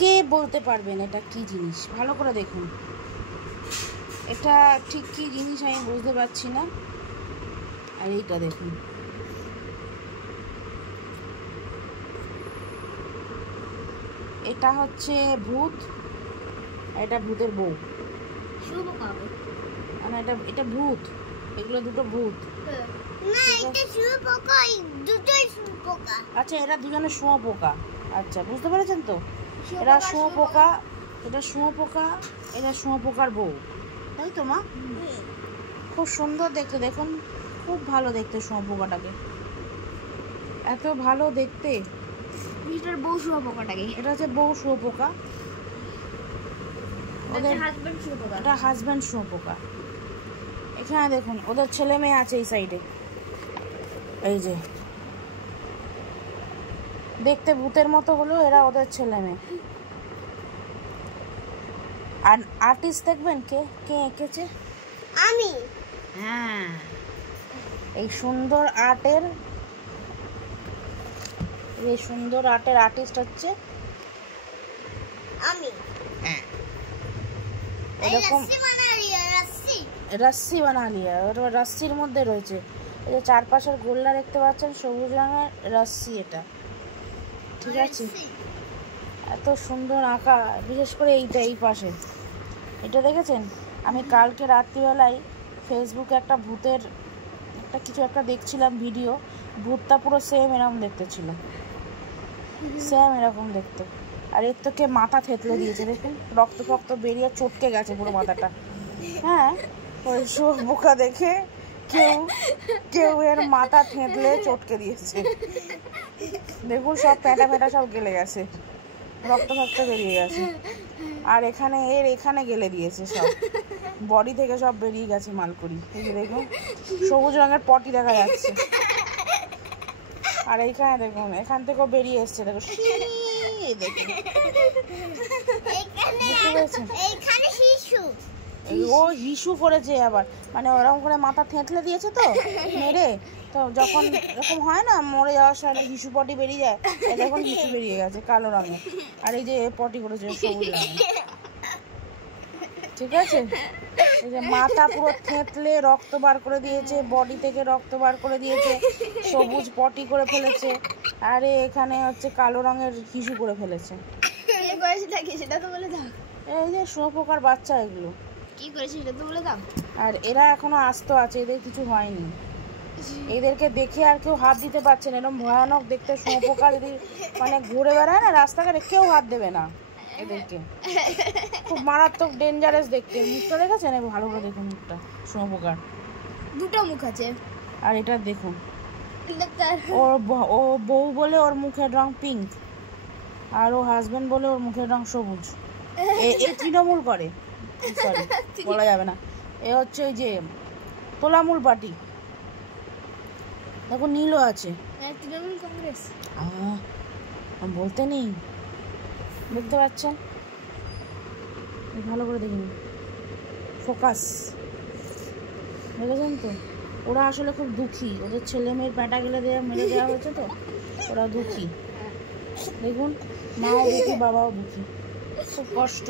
কে বলতে পারবেন এটা কি জিনিস? ভালো করে দেখুন, এটা ঠিক কি জিনিস আমি বুঝতে পারছি না। আর এইটা দেখুন, এটা হচ্ছে ভূত, এটা ভূতের বউ। মানে এটা ভূত, এগুলো দুটো ভূত। আচ্ছা, এরা দুজনে শুঁয়োপোকা। আচ্ছা, বুঝতে পেরেছেন তো? এরা শুঁয়োপোকা, এটা শুঁয়োপোকা, এটা শুঁয়োপোকার বউ, তাই তো মা? খুব সুন্দর দেখতে, দেখুন খুব ভালো দেখতে শুঁয়োপোকাটাকে, এত ভালো দেখতে। এটার বউ শুঁয়োপোকাটাকে, এটা হচ্ছে বউ শুঁয়োপোকা, ওদের এটা হাজব্যান্ড শুঁয়োপোকা। এখানে দেখুন ওদের ছেলে মেয়ে আছে এই সাইডে, এই যে দেখতে ভূতের মতো হলো, এরা ওদের ছেলে মেয়ে। আর আর্টিস্ট দেখবেন কে কে এঁকেছে? আমি। হ্যাঁ, এই সুন্দর আর্টের আর্টিস্ট হচ্ছে আমি। হ্যাঁ, এরকম রাস্সি বানা লিয়া, রাস্সির মধ্যে রয়েছে। এই যে চারপাশের গোল্লা দেখতে পাচ্ছেন, সবুজ রঙের রাস্সি, এটা ঠিক আছে। এত সুন্দর আঁকা, বিশেষ করে এইটা, এই পাশে এটা দেখেছেন? আমি কালকে রাত্রিবেলায় ফেসবুকে একটা ভূতের কিছু একটা দেখছিলাম ভিডিও, ভূতটা পুরো সেম এরকম দেখতে ছিল, সেম এরকম দেখতে। আর এর থেকে মাথা থেতলে দিয়েছে, দেখুন রক্ত ফক্ত বেরিয়ে চটকে গেছে পুরো মাথাটা। হ্যাঁ, ওই শুঁয়োপোকা দেখে কেউ এর মাথা থেতলে চটকে দিয়েছে, দেখুন সব প্যাটা ফ্যাটা সব গেলে গেছে, রক্ত ফক্ত বেরিয়ে গেছে। আর এখানে গেলে দিয়েছে, সব বডি থেকে সব বেরিয়ে গেছে মালকুড়ি। এই যে দেখুন সবুজ রঙের পটি দেখা যাচ্ছে। আর এইখানে দেখুন, এখান থেকেও বেরিয়ে এসছে, দেখুন দেখুন, ও হিসু করেছে আবার, মানে ওরকম করে মাথা থেঁতলে দিয়েছে তো মেরে, তো যখন এরকম হয় না মরে যাওয়ার সময় হিসু পটি বেরিয়ে যায়, দেখুন হিসু বেরিয়ে গেছে কালো রঙের। আর এই যে পটি করেছে সবুজ রঙের, ঠিক আছে। এই যে মাথা পুরো থেঁতলে রক্ত বার করে দিয়েছে, বডি থেকে রক্ত বার করে দিয়েছে, সবুজ পটি করে ফেলেছে, আর এখানে হচ্ছে কালো রঙের হিসু করে ফেলেছে। সেটা তো বলে দাও। এই যে শুঁয়োপোকার বাচ্চা, এগুলো কি করেছে সেটা তো বলে দাও। আর এরা এখনো আস্ত আছে, এদের কিছু হয়নি। এদেরকে দেখে আর কেউ হাত দিতে পারছে না, এরকম ভয়ানক দেখতে শুঁয়োপোকা যদি মানে ঘুরে বেড়ায় না রাস্তাঘাটে, কেউ হাত দেবে না এদেরকে, খুব মারাত্মক ডেঞ্জারাস দেখতে। মুখটা দেখেছেন? ভালো করে দেখুন মুখটা শুঁয়োপোকার, দুটো মুখ আছে। আর এটা দেখুন, ও বউ বলে ওর মুখের রং পিঙ্ক, আর ও হাজবেন্ড বলে ওর মুখের রং সবুজ। এ তৃণমূল করে, সরি বলা যাবে না, এ হচ্ছে ওই যে তোলামূল পার্টি। দেখো নীলও আছে, তৃণমূল কংগ্রেস বলতে নেই, দেখতে পাচ্ছেন? ভালো করে দেখিনি, ফোকাস, দেখেছেন তো? ওরা আসলে খুব দুঃখী, ওদের ছেলে মেয়ের প্যাঁটা গেলে মেরে দেওয়া হয়েছে তো, ওরা দুঃখী। দেখুন মাও দুঃখী, বাবাও দুঃখী, খুব কষ্ট।